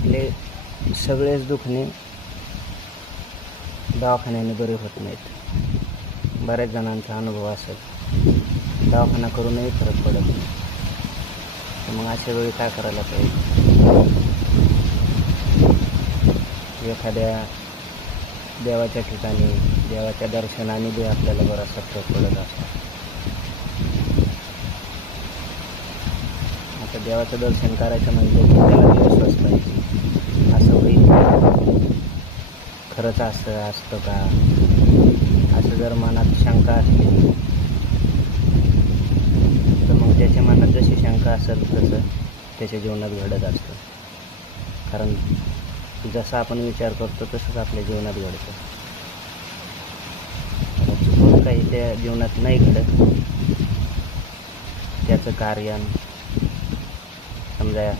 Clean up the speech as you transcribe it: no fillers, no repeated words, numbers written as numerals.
आपले सगळेच दुखणे दवाखान्याने बरे होत नाहीत. बऱ्याच जणांचा अनुभव असेल, दवाखाना करूनही फरक पडत नाही. तर मग अशा वेळी काय करायला पाहिजे? एखाद्या देवाच्या ठिकाणी देवाच्या दर्शनाने बी आपल्याला बराचसा फरक पडत असतो. आता देवाचं दर्शन करायचं म्हणजे त्याला विश्वास पाहिजे. असं होईल, खरंच असं असतं का, असं जर मनात शंका असली तर मग त्याच्या मनात जशी शंका असेल तसं त्याच्या जीवनात घडत असतं. कारण जसा आपण विचार करतो तसंच आपल्या जीवनात घडतं. चुकून काही त्या जीवनात नाही घडत, त्याचं कार्य समजा